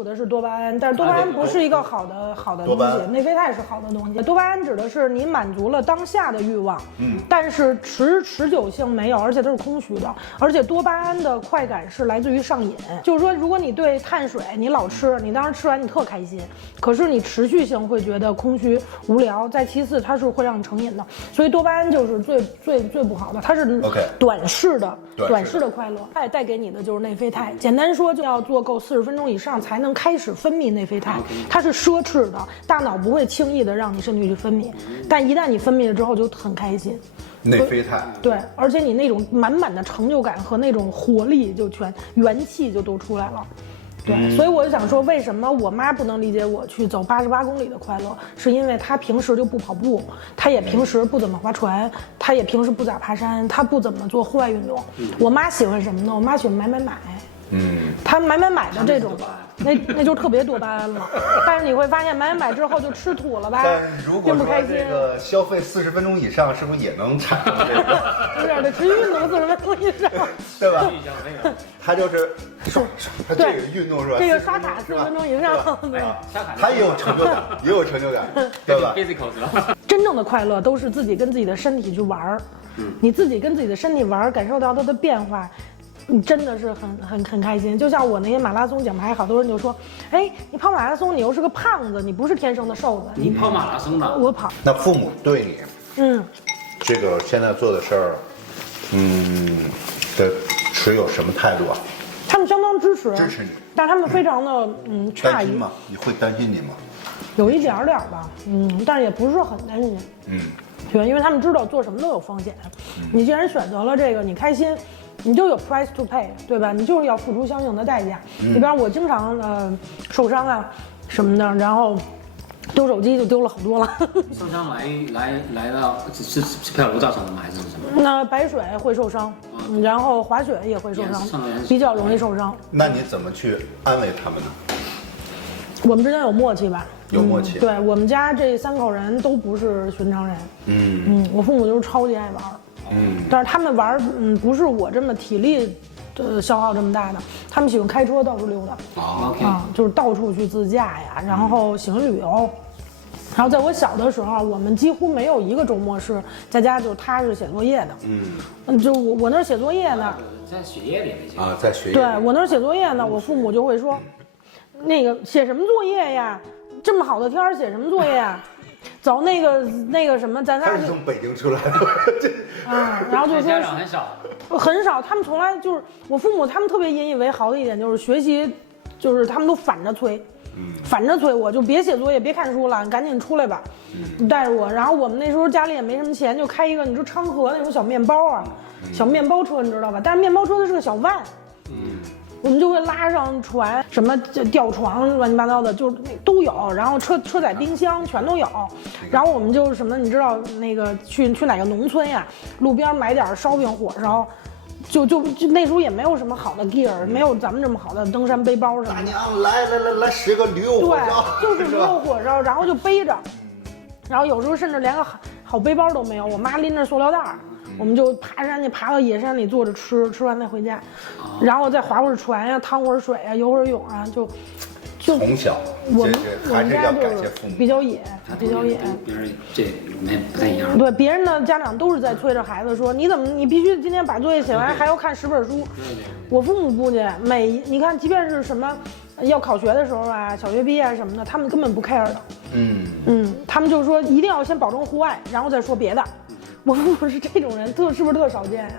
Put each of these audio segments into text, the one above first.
处的是多巴胺，但是多巴胺不是一个好的东西，内啡肽是好的东西。多巴胺指的是你满足了当下的欲望，但是持久性没有，而且它是空虚的。而且多巴胺的快感是来自于上瘾，就是说，如果你对碳水你老吃，你当时吃完你特开心，可是你持续性会觉得空虚无聊。再其次，它是会让你成瘾的，所以多巴胺就是最不好的，它是短视的快乐，它带给你的就是内啡肽。简单说，就要做够40分钟以上才能开始分泌内啡肽，它是奢侈的，大脑不会轻易的让你身体去分泌，但一旦你分泌了之后就很开心。内啡肽对，而且你那种满满的成就感和那种活力就元气就都出来了。对，所以我就想说，为什么我妈不能理解我去走88公里的快乐，是因为她平时就不跑步，她也平时不怎么划船，她也平时不咋爬山，她不怎么做户外运动。我妈喜欢什么呢？我妈喜欢买，她买的这种。那就特别多巴胺了，但是你会发现买之后就吃土了吧？但如果说这个消费40分钟以上，是不是也能产生这个？不是，得持续运动40分钟以上，对吧？他就是他这个运动是吧？这个刷卡40分钟以上，对，他也有成就感，对吧？真正的快乐都是自己跟自己的身体去玩你自己跟自己的身体玩，感受到它的变化。你真的是很开心，就像我那些马拉松奖牌，好多人就说，哎，你跑马拉松，你又是个胖子，你不是天生的瘦子。你跑马拉松的？我跑。那父母对你，这个现在做的事儿，的持有什么态度啊？他们相当支持你，但是他们非常的诧异。吗？你会担心你吗？有一点吧，但是也不是很担心。对，因为他们知道做什么都有风险。你既然选择了这个，你开心。你就有 price to pay， 对吧？你就是要付出相应的代价。你比方我经常受伤啊什么的，然后丢手机就丢了好多了。受伤来到是漂流造成的吗？还是什么？那白水会受伤，然后滑雪也会受伤，比较容易受伤。那你怎么去安慰他们呢？我们之间有默契吧？有默契。对，我们家这3口人都不是寻常人。我父母就是超级爱玩。但是他们玩不是我这么体力消耗这么大的，他们喜欢开车到处溜达，就是到处去自驾呀，然后喜欢旅游。然后在我小的时候，我们几乎没有一个周末是在家就踏实写作业的。就我那儿写作业呢，在学业里啊，在学业。对，我那儿写作业呢，我父母就会说，那个写什么作业呀？这么好的天儿写什么作业呀？走那个什么，咱仨是从北京出来的，然后就说家长很少，他们从来就是我父母，他们特别引以为豪的一点就是学习，就是他们都反着催，我就别写作业，别看书了，赶紧出来吧，你带着我。然后我们那时候家里也没什么钱，就开一个你说昌河那种小面包啊，小面包车你知道吧？但是面包车它是个小van。我们就会拉上船，什么吊床乱七八糟的，就是都有。然后车载冰箱全都有。然后我们就是什么，你知道那个去哪个农村呀，路边买点烧饼火烧，就那时候也没有什么好的 gear， 没有咱们这么好的登山背包什么的。大娘来10个驴肉火烧，对，就是驴肉火烧，然后就背着，然后有时候甚至连个好背包都没有，我妈拎着塑料袋。我们就爬山去，爬到野山里坐着吃完再回家，然后再划会儿船呀，趟会儿水啊，游会儿泳啊，就从小我们家就是比较野。别人这不太一样。对，别人的家长都是在催着孩子说，你必须今天把作业写完，还要看10本书。我父母不去，你看，即便是什么要考学的时候啊，小学毕业什么的，他们根本不 care 的。他们就说一定要先保证户外，然后再说别的。我父母是这种人，是不是特少见呀？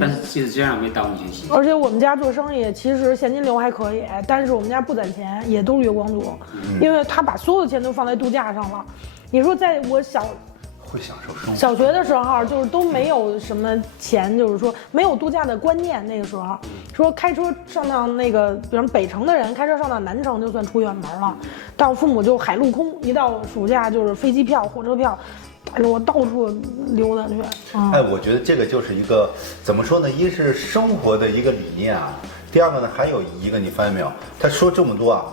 但是其实这样没耽误学习。而且我们家做生意，其实现金流还可以，但是我们家不攒钱，也都是月光族，因为他把所有的钱都放在度假上了。你说在我会享受生活。小学的时候，就是都没有什么钱，就是说没有度假的观念。那个时候说开车上到那个，比如北城的人开车上到南城就算出远门了，但我父母就海陆空，一到暑假就是飞机票、火车票。带着我到处溜达去。我觉得这个就是一个怎么说呢？一是生活的一个理念啊，第二个呢，还有一个你发现没有？他说这么多啊，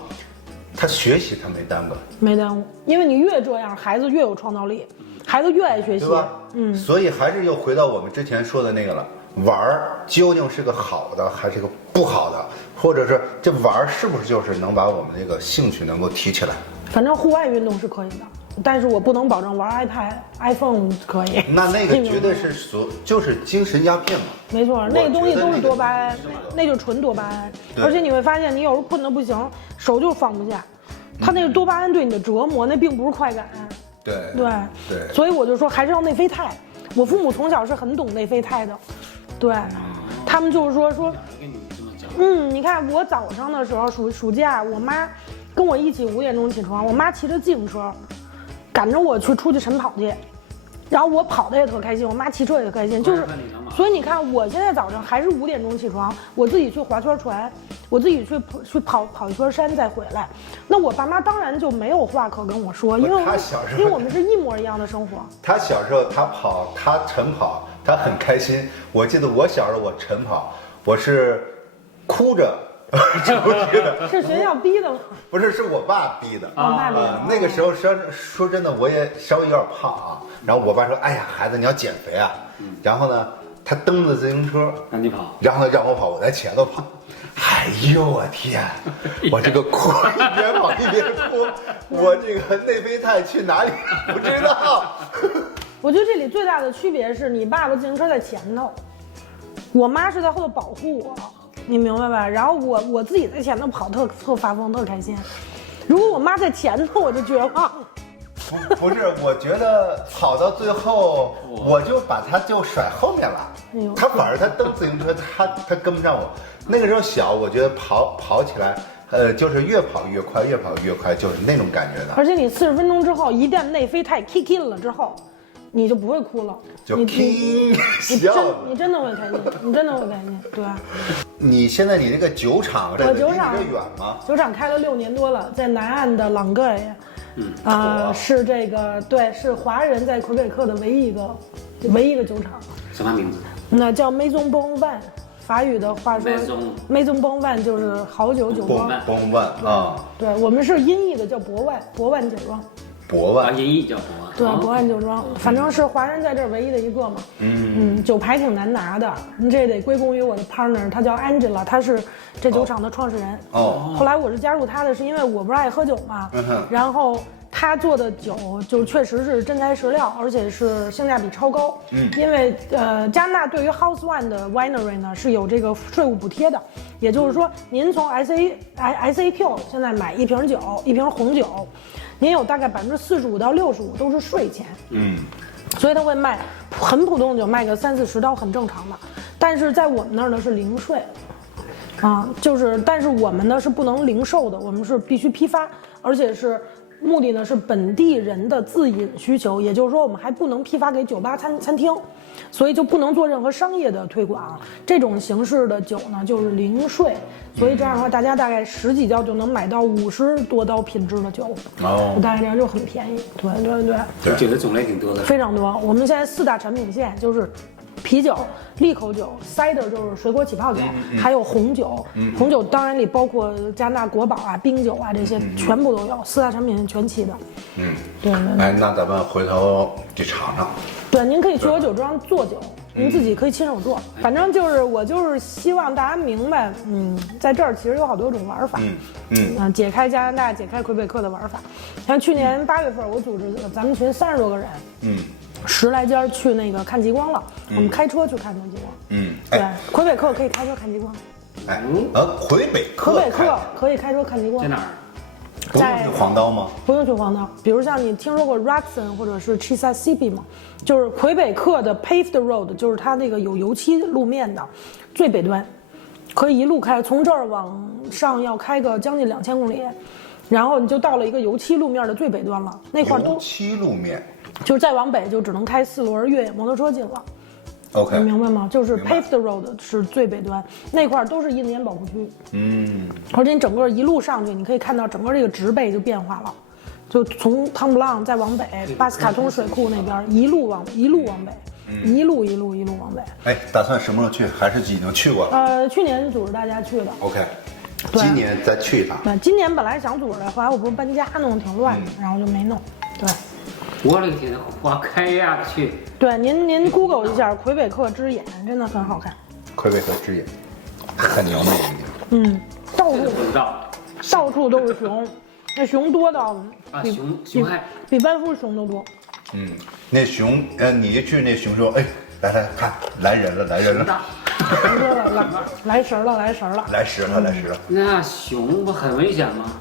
他学习他没耽误，因为你越这样，孩子越有创造力，孩子越爱学习，对吧？所以还是又回到我们之前说的那个了，玩究竟是个好的还是个不好的，或者是这玩是不是就是能把我们这个兴趣能够提起来？反正户外运动是可以的，但是我不能保证玩 iPad、iPhone 可以。那个绝对是就是精神鸦片嘛。没错，那个东西都是多巴胺，那就纯多巴胺。而且你会发现，你有时候困得不行，手就放不下。它那个多巴胺对你的折磨，那并不是快感。对。所以我就说还是要内啡肽。我父母从小是很懂内啡肽的，对，他们就是说，你看我早上的时候暑假，我妈跟我一起5点钟起床，我妈骑着自行车，赶着我出去晨跑去。然后我跑的也特开心，我妈骑车也特开心，就是，所以你看我现在早上还是5点钟起床，我自己去划圈船，我自己去跑一圈山再回来。那我爸妈当然就没有话可跟我说，因为我们是一模一样的生活。他小时候他晨跑，他很开心。我记得我小时候我晨跑，我是哭着。是学校逼的吗？不是，是我爸逼的。那个时候说真的，我也稍微有点胖啊。然后我爸说：“哎呀，孩子，你要减肥啊。”然后呢，他蹬着自行车让你跑，然后呢让我跑，我在前头跑。哎呦我天！我这个哭一边跑一边哭，我这个内啡肽去哪里不知道。我觉得这里最大的区别是你爸爸自行车在前头，我妈是在后头保护我。你明白吧？然后我自己在前头跑，特发疯，特开心。如果我妈在前头，我就绝望了。不是，我觉得跑到最后，我就把他就甩后面了。他反而他蹬自行车，他跟不上我。那个时候小，我觉得跑起来，就是越跑越快，越跑越快，就是那种感觉的。而且你40分钟之后，一旦内啡肽 kick in 了之后，你就不会哭了。你真的会开心，你真的会开心，对。你现在这个酒厂，我酒厂离这远吗？酒厂开了6年多了，在南岸的朗格耶，是这个对，是华人在魁北克的唯一一个酒厂。什么名字？那叫 Maison Bon Vin， 法语的话说 Maison Bon Vin 就是好酒酒庄。Bon Vin 啊，对，我们是音译的叫博万酒庄。博万音译叫博万，对，博万酒庄，反正是华人在这儿唯一的一个嘛。酒牌挺难拿的，这得归功于我的 partner， 他叫 Angela， 他是这酒厂的创始人。后来我是加入他的，是因为我不是爱喝酒嘛，然后他做的酒就确实是真材实料，而且是性价比超高。因为加拿大对于 House Wine 的 winery 呢是有这个税务补贴的，也就是说您从 SAQ 现在买一瓶酒，一瓶红酒。您有大概45%到65%都是税钱，所以他会卖很普通的酒，卖个30-40刀很正常的。但是在我们那儿呢是零税，但是我们呢是不能零售的，我们是必须批发，而且是目的呢是本地人的自饮需求，也就是说我们还不能批发给酒吧餐厅，所以就不能做任何商业的推广。这种形式的酒呢就是零税，所以这样的话大家大概10几刀就能买到50多刀品质的酒，大概这样就很便宜。对，酒的种类挺多的，非常多。我们现在4大产品线就是啤酒、利口酒、cider 就是水果起泡酒，还有红酒。红酒当然里包括加拿大国宝啊、冰酒啊这些，全部都有，4大产品线全齐的。对。哎，那咱们回头去尝尝。对，您可以去我酒庄做酒，您自己可以亲手做。反正我就是希望大家明白，在这儿其实有好多种玩法。解开加拿大、解开魁北克的玩法。像去年8月份，我组织咱们群30多个人。10来家去那个看极光了，我们开车去看的极光。对，魁北克可以开车看极光。魁北克可以开车看极光。在哪儿？不用去黄刀吗？不用去黄刀。比如像你听说过 Roxton 或者是 Chisasibi 吗？就是魁北克的 paved road， 就是它那个有油漆路面的最北端，可以一路开，从这儿往上要开个将近2000公里，然后你就到了一个油漆路面的最北端了。那块都油漆路面。就是再往北就只能开4轮越野摩托车进了。OK， 你明白吗？就是 paved road 是最北端，那块都是印第安保护区。而且你整个一路上去，你可以看到整个这个植被就变化了，就从汤布朗再往北，巴斯卡通水库那边一路往北，一路往北。哎，打算什么时候去？还是已经去过了？去年组织大家去的。OK， 今年再去一趟。对，今年本来想组织的，后来我不是搬家弄得挺乱的，然后就没弄。对。我勒个天，花开呀去！对，您 Google 一下魁北克之眼，真的很好看。魁北克之眼，很牛的一个地方。到处都是熊，那熊多到比班夫熊都多。那熊，你一去那熊说，哎，来看，来人了。来食了。那熊不很危险吗？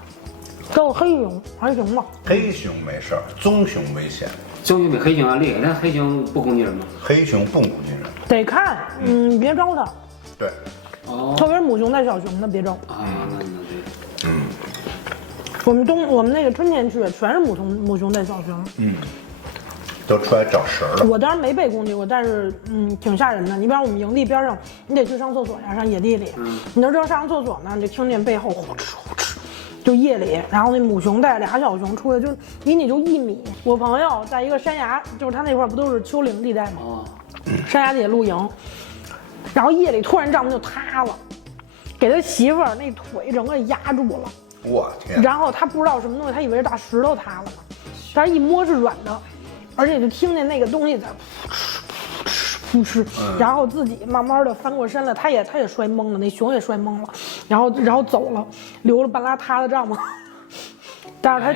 都是黑熊，还熊吧？黑熊没事儿，棕熊危险。棕熊比黑熊要厉害，但黑熊不攻击人吗？黑熊不攻击人，得看，你别招它。对。特别是母熊带小熊的别招。啊，那对。我们那个春天去全是母熊带小熊。都出来找食了。我当然没被攻击过，但是挺吓人的。你比方我们营地边上，你得去上厕所呀，上野地里，你那正上厕所呢，你就听见背后呼哧呼哧，就夜里，然后那母熊带俩小熊出来，就离你就1米。我朋友在一个山崖，就是他那块不都是丘陵地带吗？山崖底下露营，然后夜里突然帐篷就塌了，给他媳妇儿那腿整个压住了。我天！然后他不知道什么东西，他以为是大石头塌了呢，但是一摸是软的。而且就听见那个东西在扑哧，然后自己慢慢的翻过身来，他也摔懵了，那熊也摔懵了，然后走了，留了半拉塌的帐篷。但是他，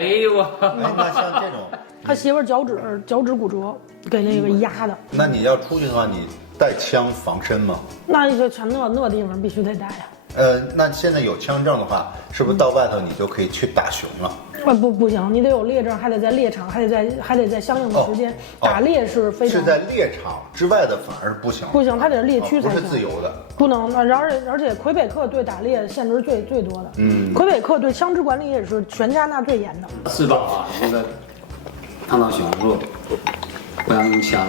那像这种，他媳妇脚趾骨折，给那个压的。那你要出去的话，你带枪防身吗？那你就全那地方必须得带呀。那现在有枪证的话，是不是到外头你就可以去打熊了？不行，你得有猎证，还得在猎场，还得在相应的时间。打猎是非常是在猎场之外的反而不行。不行，它得是猎区才行。不是自由的。不能，而且魁北克对打猎限制最多的。魁北克对枪支管理也是全加拿大最严的。自保啊，那个碰到熊肉，不要用枪。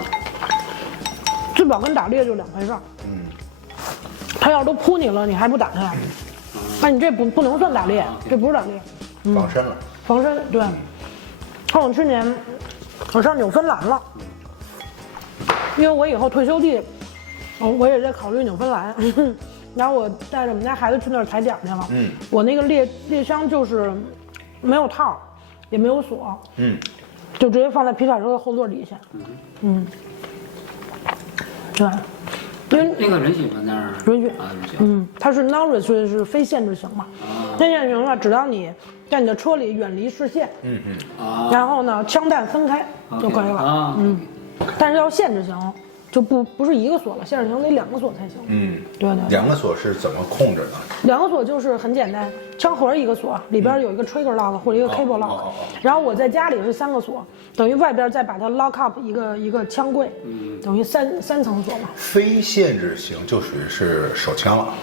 自保跟打猎就2回事儿。他要是都扑你了，你还不打他呀？那你这不能算打猎，这不是打猎。防身了。防身对。看我去年我上纽芬兰了，因为我以后退休地，我也在考虑纽芬兰。然后我带着我们家孩子去那儿踩点去了。我那个猎枪就是没有套，也没有锁。就直接放在皮卡车的后座底下。对。因为那个允许吗？那儿允许它是 non-restricted 是非限制型嘛。非限制型的话，只要你在你的车里远离视线，然后呢枪弹分开就可以了。但是要限制型，就不是一个锁了，限制型得2个锁才行。对。2个锁是怎么控制的？2个锁就是很简单，枪盒一个锁，里边有一个 trigger lock 或者一个 cable lock，然后我在家里是3个锁，等于外边再把它 lock up 一个枪柜，等于三层锁嘛。非限制型就属于是手枪了。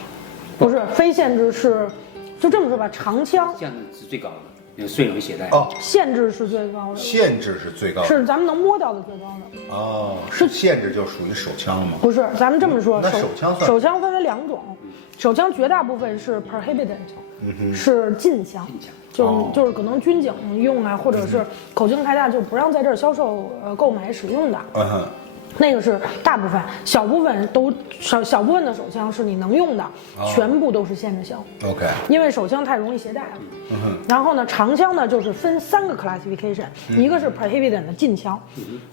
不是，非限制是，就这么说吧，长枪限制是最高的。最容易携带限制是最高的，限制是最高的，是咱们能摸到的最高的。是限制就属于手枪了吗？不是，咱们这么说，那手枪算？手枪分为2种，手枪绝大部分是 prohibited，是禁枪，就是可能军警用啊，或者是口径太大就不让在这儿销售、购买、使用的。那个是大部分，小部分的手枪是你能用的，全部都是限制型。OK， 因为手枪太容易携带了。然后呢，长枪呢就是分3个 classification，一个是 prohibited 的禁枪，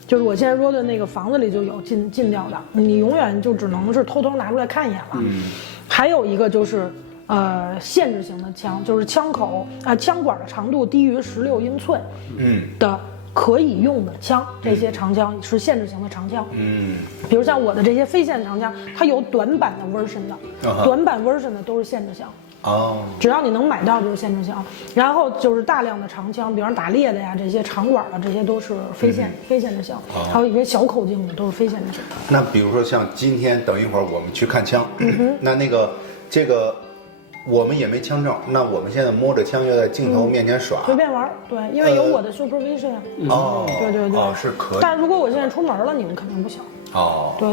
就是我现在说的那个房子里就有禁掉的，你永远就只能是偷偷拿出来看一眼了。还有一个就是限制型的枪，就是枪管的长度低于16英寸的。可以用的枪，这些长枪是限制型的长枪。比如像我的这些非限制长枪，它有短版的 version 的，短版 version 的都是限制型。只要你能买到就是限制型。然后就是大量的长枪，比方打猎的呀，这些长管的这些都是非限制型。还有一些小口径的都是非限制型。那比如说像今天等一会儿我们去看枪，那个这个。我们也没枪证，那我们现在摸着枪要在镜头面前耍，随便玩，对，因为有我的 supervision。对，是可以。但如果我现在出门了，你们肯定不行。对。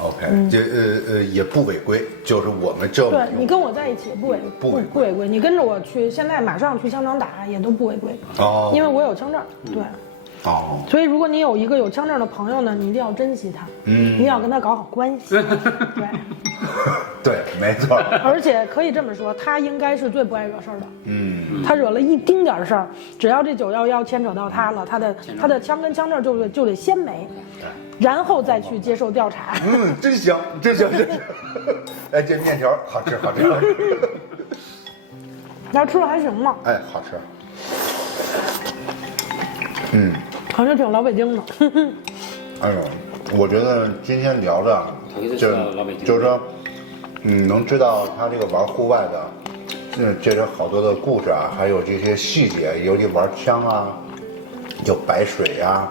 OK， 这也不违规，就是我们这么对你跟我在一起也不违规，你跟着我去，现在马上去枪场打也都不违规。因为我有枪证，对。所以如果你有一个有枪证的朋友呢，你一定要珍惜他，一定要跟他搞好关系。对，没错。而且可以这么说，他应该是最不爱惹事儿的。他惹了一丁点事儿，只要这911牵扯到他了，他的枪跟枪证就得先没，然后再去接受调查。真香。哎，这面条好吃。那吃的还行嘛？哎，好吃。好像挺老北京的。哎呦，我觉得今天聊的就是说，能知道他这个玩户外的，这是好多的故事啊，还有这些细节，尤其玩枪啊，有白水呀，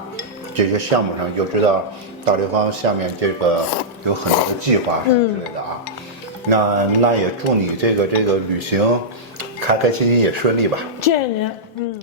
这些项目上就知道大刘芳下面这个有很多的计划什么之类的啊。那也祝你这个旅行开开心心也顺利吧。谢谢您。